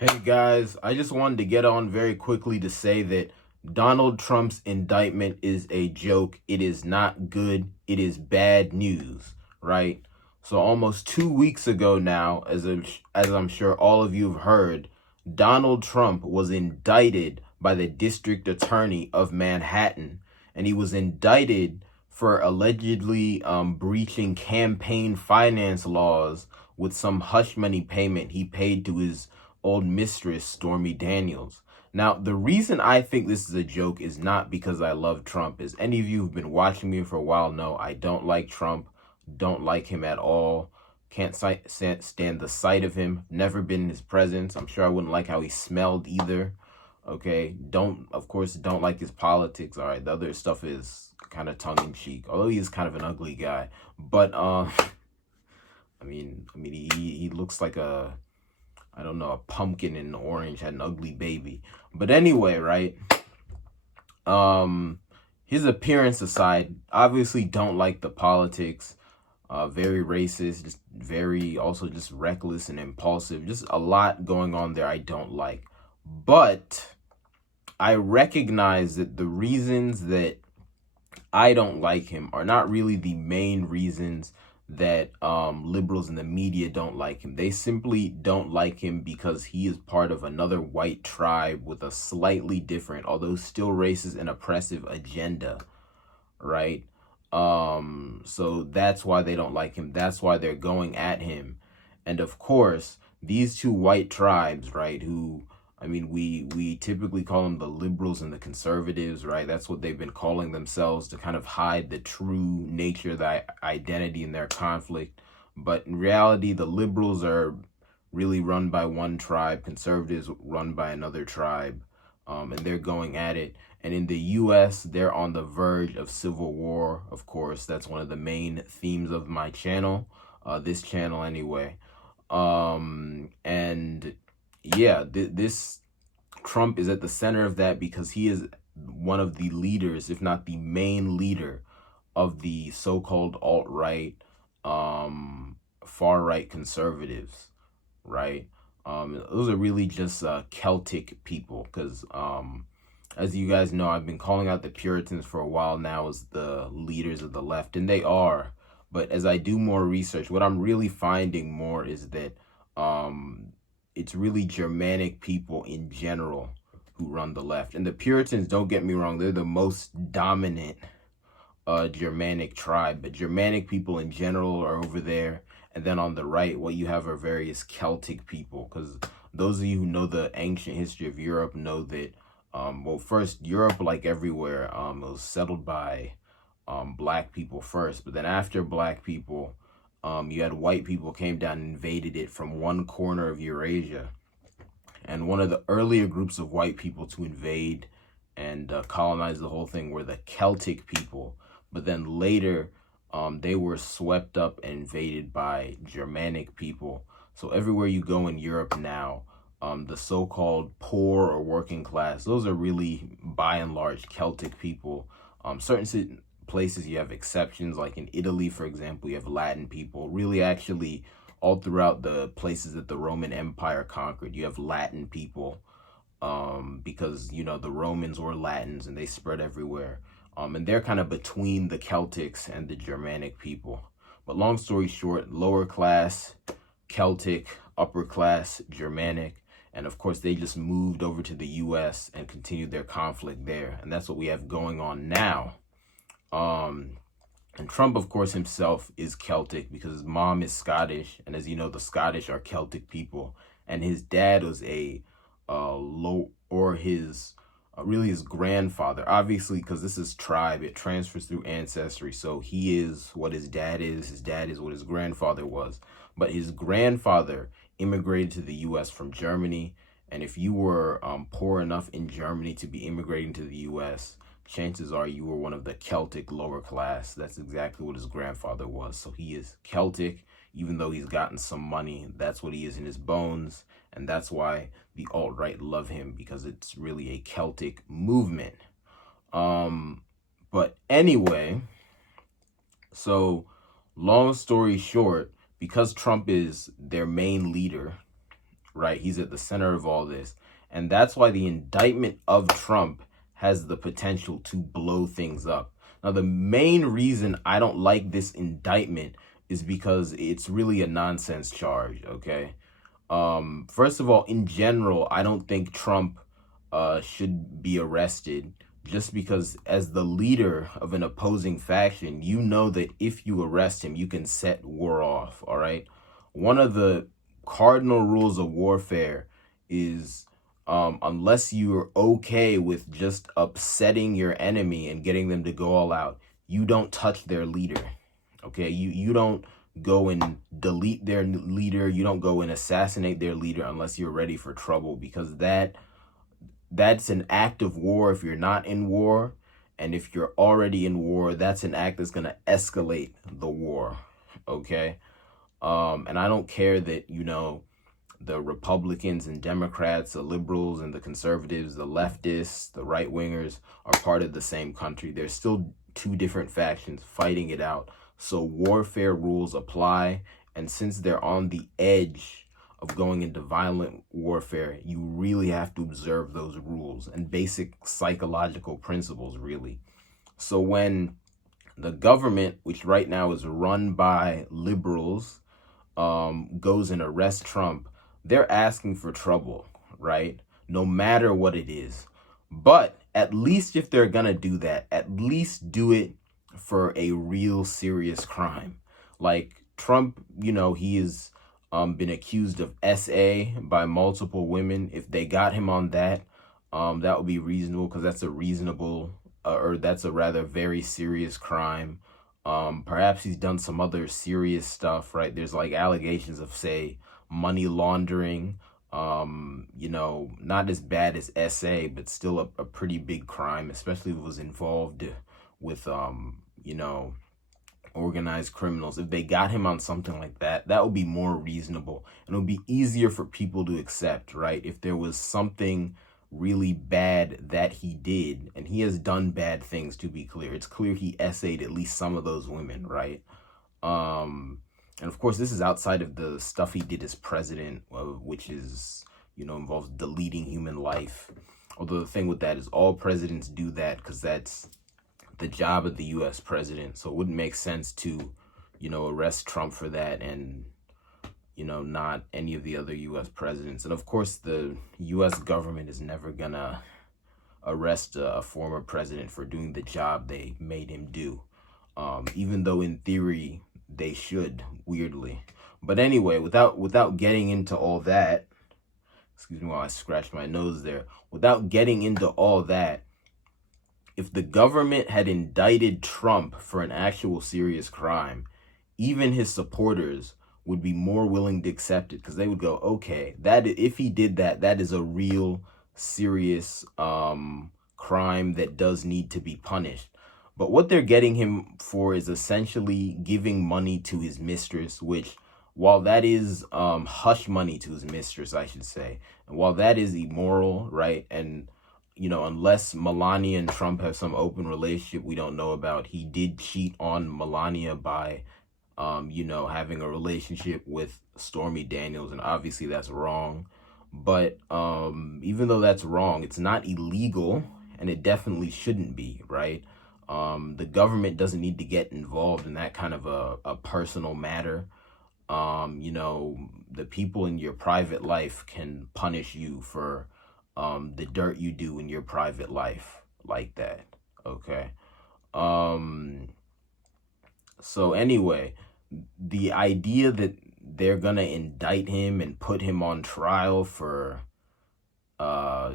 Hey guys, I just wanted to get on very quickly to say that Donald Trump's indictment is a joke. It is not good. It is bad news, right? So almost 2 weeks ago now, as I'm sure all of you have heard, Donald Trump was indicted by the district attorney of Manhattan, and he was indicted for allegedly breaching campaign finance laws with some hush money payment he paid to his old mistress, Stormy Daniels. Now, the reason I think this is a joke is not because I love Trump. As any of you who've been watching me for a while know, I don't like Trump, don't like him at all. Can't stand the sight of him. Never been in his presence. I'm sure I wouldn't like how he smelled either. Okay, of course, don't like his politics. All right, the other stuff is kind of tongue in cheek, although he is kind of an ugly guy. But he looks like I don't know, a pumpkin in orange had an ugly baby. But anyway, right? His appearance aside, obviously don't like the politics. Very racist, just reckless and impulsive. Just a lot going on there I don't like. But I recognize that the reasons that I don't like him are not really the main reasons that liberals in the media don't like him. They simply don't like him because he is part of another white tribe with a slightly different, although still racist and oppressive agenda, right? So that's why they don't like him. That's why they're going at him. And of course, these two white tribes, right, we typically call them the liberals and the conservatives, right? That's what they've been calling themselves to kind of hide the true nature, the identity in their conflict. But in reality, the liberals are really run by one tribe, conservatives run by another tribe, and they're going at it. And in the U.S., they're on the verge of civil war. Of course, that's one of the main themes of my channel, this channel anyway. And yeah, this Trump is at the center of that because he is one of the leaders, if not the main leader, of the so-called alt-right, far-right conservatives, right? Those are really just Celtic people because, as you guys know, I've been calling out the Puritans for a while now as the leaders of the left, and they are. But as I do more research, what I'm really finding more is that it's really Germanic people in general who run the left. And the Puritans, don't get me wrong, they're the most dominant Germanic tribe. But Germanic people in general are over there. And then on the right, what you have are various Celtic people. Because those of you who know the ancient history of Europe know that, first, Europe, like everywhere, it was settled by black people first. But then after black people, you had white people came down and invaded it from one corner of Eurasia. And one of the earlier groups of white people to invade and colonize the whole thing were the Celtic people. But then later, they were swept up and invaded by Germanic people. So everywhere you go in Europe now, the so-called poor or working class, those are really, by and large, Celtic people. Certain places you have exceptions, like in Italy, for example, you have Latin people. Really, actually, all throughout the places that the Roman Empire conquered, you have Latin people, because, the Romans were Latins and they spread everywhere. And they're kind of between the Celtics and the Germanic people. But long story short, lower class, Celtic, upper class, Germanic. And of course, they just moved over to the U.S. and continued their conflict there. And that's what we have going on now. And Trump, of course, himself is Celtic because his mom is Scottish. And as you know, the Scottish are Celtic people. And his dad was his grandfather, obviously, because this is tribe, it transfers through ancestry. So he is what his dad is what his grandfather was. But his grandfather immigrated to the U.S. from Germany. And if you were poor enough in Germany to be immigrating to the U.S., chances are you were one of the Celtic lower class. That's exactly what his grandfather was. So he is Celtic, even though he's gotten some money. That's what he is in his bones. And that's why the alt-right love him, because it's really a Celtic movement. But anyway, so long story short, because Trump is their main leader, right? He's at the center of all this. And that's why the indictment of Trump has the potential to blow things up. Now, the main reason I don't like this indictment is because it's really a nonsense charge, okay? First of all, in general, I don't think Trump should be arrested, just because as the leader of an opposing faction, you know that if you arrest him, you can set war off, all right? One of the cardinal rules of warfare is unless you're okay with just upsetting your enemy and getting them to go all out, you don't touch their leader. Okay, you don't go and delete their leader, you don't go and assassinate their leader unless you're ready for trouble, because that's an act of war if you're not in war, and if you're already in war, that's an act that's going to escalate the war. Okay? And I don't care that, the Republicans and Democrats, the liberals and the conservatives, the leftists, the right wingers are part of the same country. There's still two different factions fighting it out. So warfare rules apply. And since they're on the edge of going into violent warfare, you really have to observe those rules and basic psychological principles, really. So when the government, which right now is run by liberals, goes and arrests Trump, they're asking for trouble, right? No matter what it is. But at least if they're gonna do that, at least do it for a real serious crime. Like Trump, he has been accused of SA by multiple women. If they got him on that, that would be reasonable, because that's a reasonable, or that's a rather very serious crime. Perhaps he's done some other serious stuff, right? There's like allegations of, say, money laundering, not as bad as SA, but still a pretty big crime, especially if it was involved with, organized criminals. If they got him on something like that, that would be more reasonable, and it would be easier for people to accept, right? If there was something really bad that he did, and he has done bad things, to be clear. It's clear he essayed at least some of those women, right? And of course, this is outside of the stuff he did as president, which is, involves deleting human life. Although the thing with that is all presidents do that because that's the job of the U.S. president. So it wouldn't make sense to, arrest Trump for that and, not any of the other U.S. presidents. And of course, the U.S. government is never gonna arrest a former president for doing the job they made him do. Even though in theory they should, weirdly. But anyway, without getting into all that, excuse me while I scratch my nose there, without getting into all that, if the government had indicted Trump for an actual serious crime, even his supporters would be more willing to accept it, because they would go, okay, that if he did that, that is a real serious crime that does need to be punished. But what they're getting him for is essentially giving money to his mistress, which, while that is hush money to his mistress, I should say, and while that is immoral, right? And, unless Melania and Trump have some open relationship we don't know about, he did cheat on Melania by, having a relationship with Stormy Daniels, and obviously that's wrong. But even though that's wrong, it's not illegal, and it definitely shouldn't be, right? The government doesn't need to get involved in that kind of a personal matter. The people in your private life can punish you for the dirt you do in your private life like that. Okay. So anyway, the idea that they're gonna indict him and put him on trial for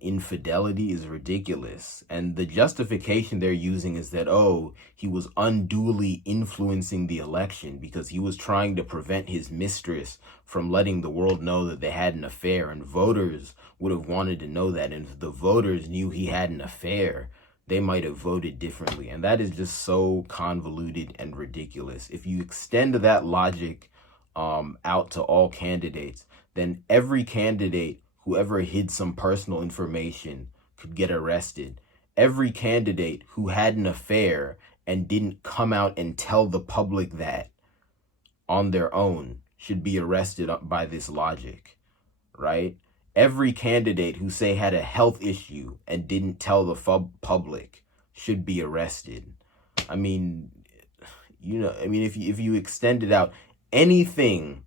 infidelity is ridiculous. And the justification they're using is that, oh, he was unduly influencing the election because he was trying to prevent his mistress from letting the world know that they had an affair, and voters would have wanted to know that. And if the voters knew he had an affair, they might have voted differently. And that is just so convoluted and ridiculous. If you extend that logic out to all candidates, then every candidate who ever hid some personal information could get arrested. Every candidate who had an affair and didn't come out and tell the public that on their own should be arrested by this logic, right? Every candidate who say had a health issue and didn't tell the public should be arrested. I mean, if you extend it out, anything,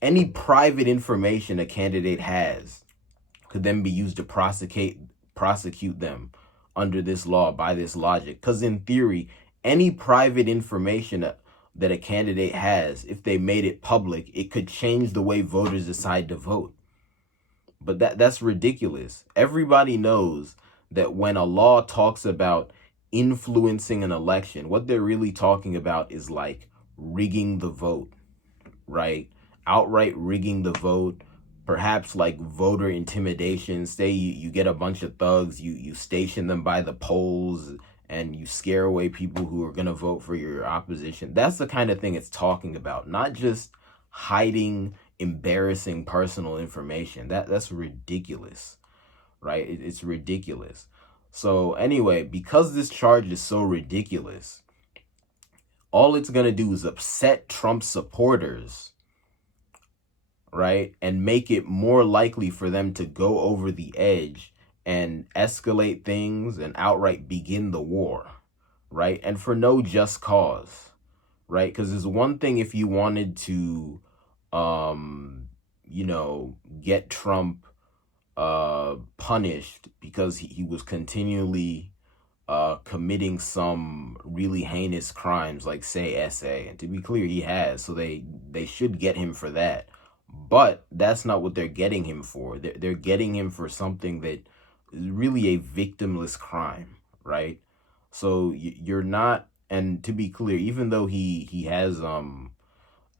any private information a candidate has could then be used to prosecute them under this law by this logic. Because in theory, any private information that a candidate has, if they made it public, it could change the way voters decide to vote. But that's ridiculous. Everybody knows that when a law talks about influencing an election, what they're really talking about is like rigging the vote, right? Outright rigging the vote, perhaps like voter intimidation. Say you get a bunch of thugs, you station them by the polls and you scare away people who are going to vote for your opposition. That's the kind of thing it's talking about, not just hiding embarrassing personal information. That's ridiculous, right? It's ridiculous. So anyway, because this charge is so ridiculous, all it's going to do is upset Trump supporters, right? And make it more likely for them to go over the edge and escalate things and outright begin the war, right? And for no just cause, right? Because there's one thing if you wanted to, get Trump punished because he was continually committing some really heinous crimes, like say SA. And to be clear, he has, so they should get him for that. But that's not what they're getting him for. They're getting him for something that is really a victimless crime, right? So you're not, and to be clear, even though he has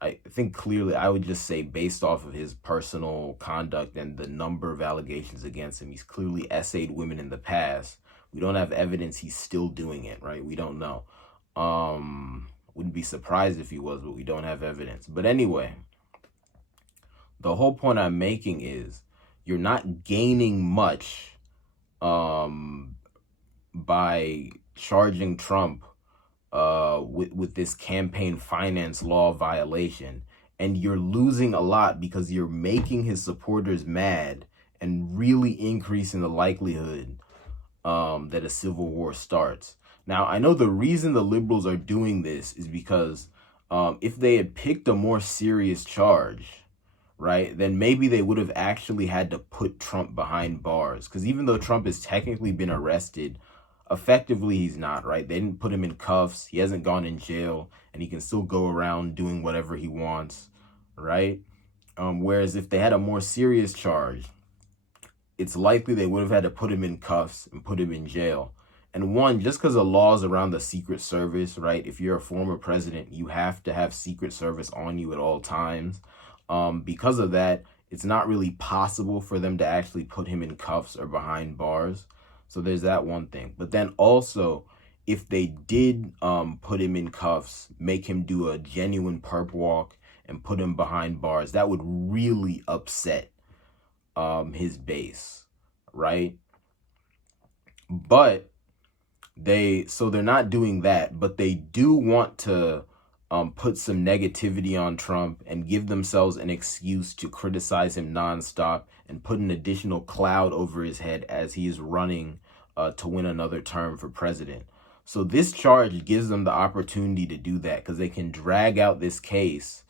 I think clearly, I would just say based off of his personal conduct and the number of allegations against him, he's clearly essayed women in the past. We don't have evidence he's still doing it, right? We don't know. Wouldn't be surprised if he was, but we don't have evidence. But anyway, the whole point I'm making is you're not gaining much by charging Trump with this campaign finance law violation, and you're losing a lot because you're making his supporters mad and really increasing the likelihood that a civil war starts. Now, I know the reason the liberals are doing this is because if they had picked a more serious charge, right, then maybe they would have actually had to put Trump behind bars. Because even though Trump has technically been arrested, effectively he's not, right? They didn't put him in cuffs. He hasn't gone in jail, and he can still go around doing whatever he wants, right? Whereas if they had a more serious charge, it's likely they would have had to put him in cuffs and put him in jail. And one, just because of laws around the Secret Service, right? If you're a former president, you have to have Secret Service on you at all times. Because of that, it's not really possible for them to actually put him in cuffs or behind bars. So there's that one thing. But then also, if they did put him in cuffs, make him do a genuine perp walk and put him behind bars, that would really upset his base, right? But they're not doing that, but they do want to put some negativity on Trump and give themselves an excuse to criticize him nonstop and put an additional cloud over his head as he is running to win another term for president. So this charge gives them the opportunity to do that because they can drag out this case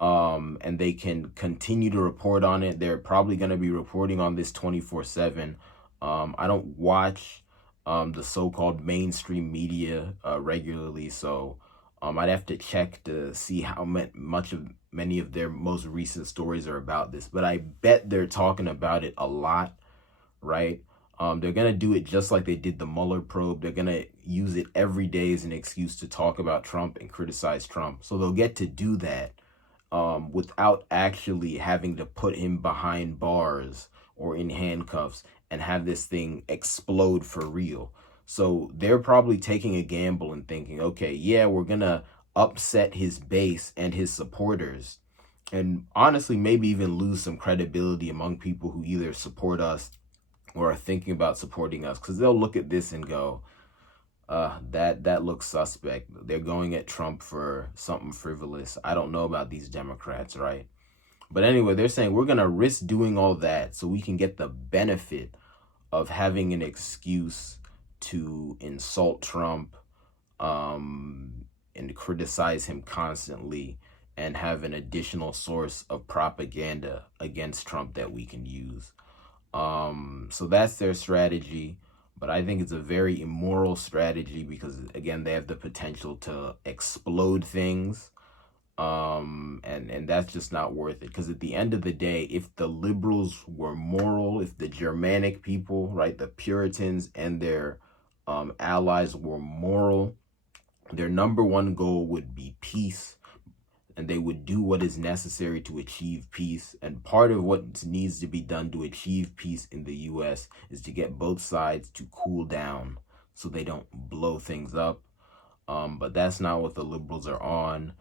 and they can continue to report on it. They're probably going to be reporting on this 24/7. I don't watch the so-called mainstream media regularly, so I'd have to check to see how many of their most recent stories are about this. But I bet they're talking about it a lot, right? They're going to do it just like they did the Mueller probe. They're going to use it every day as an excuse to talk about Trump and criticize Trump. So they'll get to do that without actually having to put him behind bars or in handcuffs and have this thing explode for real. So they're probably taking a gamble and thinking, okay, yeah, we're going to upset his base and his supporters, and honestly, maybe even lose some credibility among people who either support us or are thinking about supporting us, because they'll look at this and go, that looks suspect. They're going at Trump for something frivolous. I don't know about these Democrats, right? But anyway, they're saying we're going to risk doing all that so we can get the benefit of having an excuse to insult Trump, and criticize him constantly, and have an additional source of propaganda against Trump that we can use. So that's their strategy. But I think it's a very immoral strategy because, again, they have the potential to explode things. And that's just not worth it. Because at the end of the day, if the liberals were moral, if the Germanic people, right, the Puritans and their allies were moral, their number one goal would be peace, and they would do what is necessary to achieve peace. And part of what needs to be done to achieve peace in the US is to get both sides to cool down so they don't blow things up. But that's not what the liberals are on.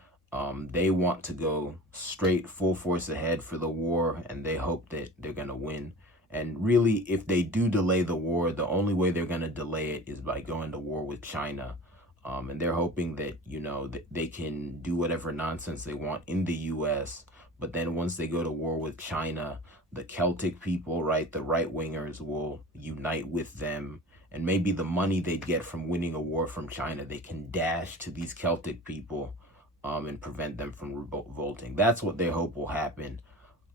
They want to go straight full force ahead for the war, and they hope that they're going to win. And really, if they do delay the war, the only way they're going to delay it is by going to war with China. And they're hoping that, that they can do whatever nonsense they want in the US. But then once they go to war with China, the Celtic people, right, the right-wingers will unite with them. And maybe the money they'd get from winning a war from China, they can dash to these Celtic people and prevent them from revolting. That's what they hope will happen.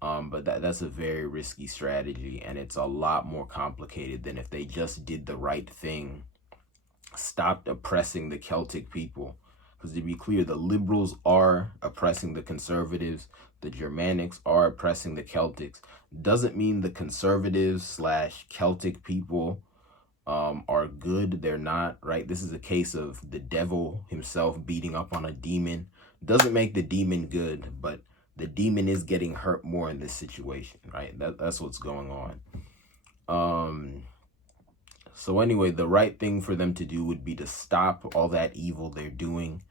But that's a very risky strategy, and it's a lot more complicated than if they just did the right thing, stopped oppressing the Celtic people. Because to be clear, the liberals are oppressing the conservatives. The Germanics are oppressing the Celtics. Doesn't mean the conservatives / Celtic people are good. They're not, right? This is a case of the devil himself beating up on a demon. Doesn't make the demon good, but the demon is getting hurt more in this situation, right? That's what's going on. So anyway, the right thing for them to do would be to stop all that evil they're doing,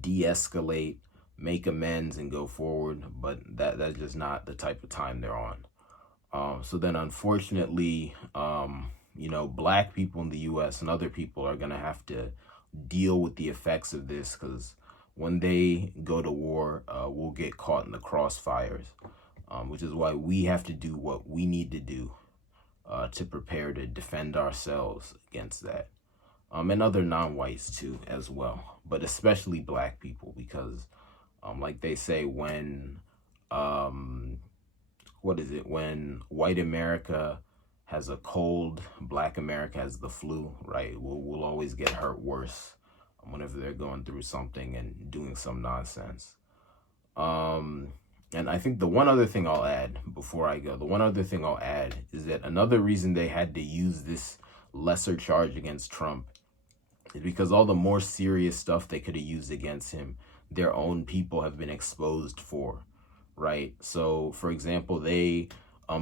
de-escalate, make amends, and go forward. But that's just not the type of time they're on. So then, unfortunately, black people in the U.S. and other people are going to have to deal with the effects of this, because when they go to war, we'll get caught in the crossfires, which is why we have to do what we need to do to prepare to defend ourselves against that. And other non-whites too as well, but especially black people, because like they say, when when white America has a cold, black America has the flu, right? We'll always get hurt worse whenever they're going through something and doing some nonsense. And I think the one other thing I'll add before I go, is that another reason they had to use this lesser charge against Trump is because all the more serious stuff they could have used against him, their own people have been exposed for, right? So, for example, they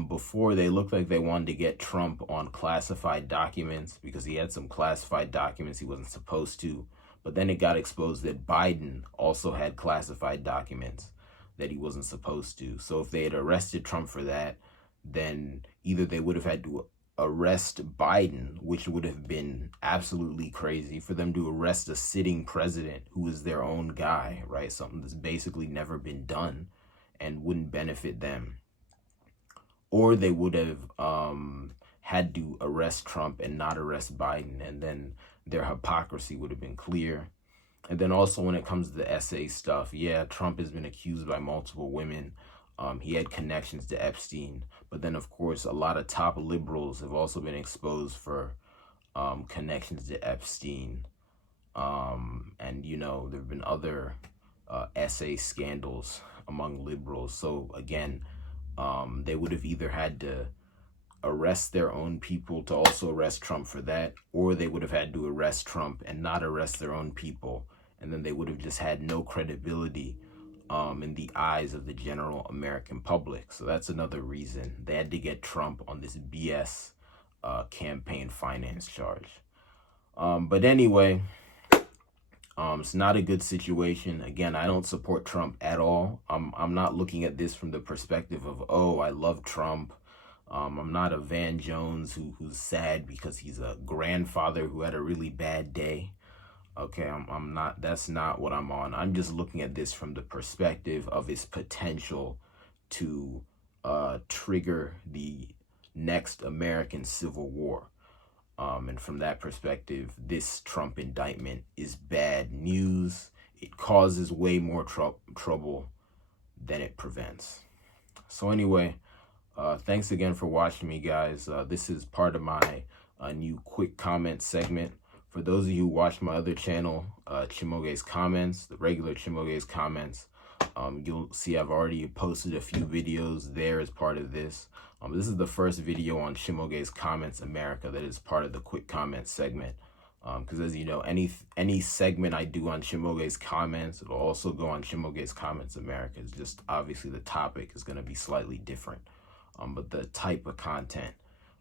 before, they looked like they wanted to get Trump on classified documents because he had some classified documents he wasn't supposed to. But then it got exposed that Biden also had classified documents that he wasn't supposed to. So if they had arrested Trump for that, then either they would have had to arrest Biden, which would have been absolutely crazy for them to arrest a sitting president who is their own guy, right? Something that's basically never been done and wouldn't benefit them. Or they would have had to arrest Trump and not arrest Biden, and then their hypocrisy would have been clear. And then also when it comes to the essay stuff, yeah, Trump has been accused by multiple women. He had connections to Epstein. But then, of course, a lot of top liberals have also been exposed for connections to Epstein. And, there have been other essay scandals among liberals. So, again, they would have either had to arrest their own people to also arrest Trump for that, or they would have had to arrest Trump and not arrest their own people. And then they would have just had no credibility in the eyes of the general American public. So that's another reason they had to get Trump on this BS campaign finance charge. But anyway, it's not a good situation. Again, I don't support Trump at all. I'm not looking at this from the perspective of, oh, I love Trump. I'm not a Van Jones who's sad because he's a grandfather who had a really bad day. Okay, I'm not. That's not what I'm on. I'm just looking at this from the perspective of his potential to trigger the next American Civil War. And from that perspective, this Trump indictment is bad news. It causes way more trouble than it prevents. So anyway, thanks again for watching me, guys. This is part of my new quick comment segment. For those of you who watch my other channel, Chimoge's Comments, the regular Chimoge's Comments, you'll see I've already posted a few videos there as part of this. This is the first video on Chimoge's Comments America that is part of the quick comment segment. Because as you know, any segment I do on Chimoge's Comments, it'll also go on Chimoge's Comments America. It's just obviously the topic is going to be slightly different, but the type of content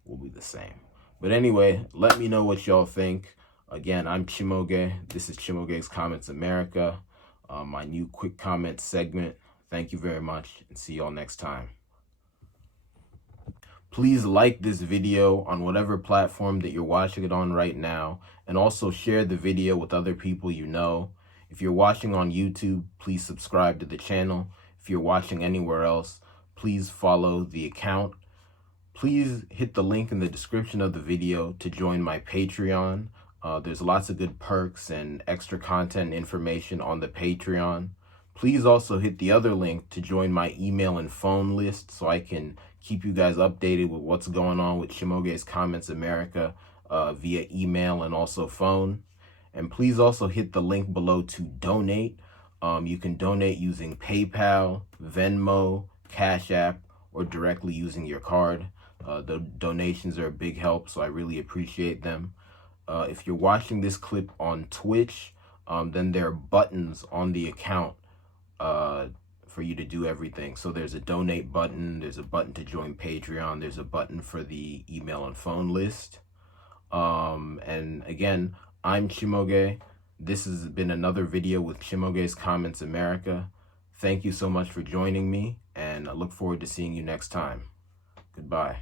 will be the same. But anyway, let me know what y'all think. Again, I'm Chimoge. This is Chimoge's Comments America, my new quick comment segment. Thank you very much, and see y'all next time. Please like this video on whatever platform that you're watching it on right now, and also share the video with other people you know. If you're watching on YouTube, please subscribe to the channel. If you're watching anywhere else, please follow the account. Please hit the link in the description of the video to join my Patreon. There's lots of good perks and extra content and information on the Patreon. Please also hit the other link to join my email and phone list so I can keep you guys updated with what's going on with Chimoge's Comments America via email and also phone. And please also hit the link below to donate. You can donate using PayPal, Venmo, Cash App, or directly using your card. The donations are a big help, so I really appreciate them. If you're watching this clip on Twitch, then there are buttons on the account for you to do everything. So there's a donate button, there's a button to join Patreon, there's a button for the email and phone list. And again, I'm Chimoge. This has been another video with Chimoge's Comments America. Thank you so much for joining me, and I look forward to seeing you next time. Goodbye.